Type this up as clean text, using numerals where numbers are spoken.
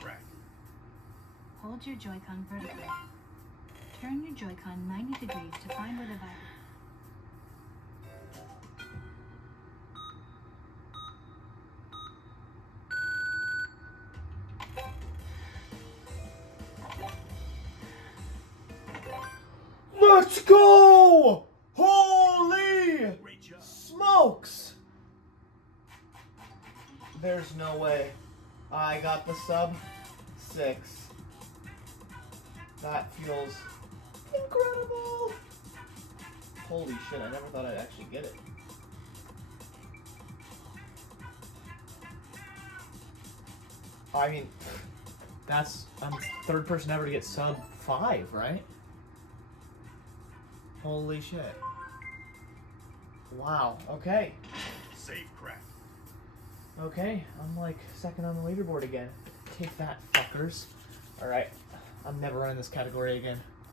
crack. Hold your Joy-Con vertically. Turn your Joy-Con 90 degrees to find where the virus... Let's go! Holy Great job. smokes! There's no way. I got the sub 6. That feels incredible. Holy shit, I never thought I'd actually get it. I mean, I'm third person ever to get sub 5, right? Holy shit. Wow, okay. Safe crack. Okay, I'm like second on the leaderboard again. Take that, fuckers. Alright, I'm never running this category again.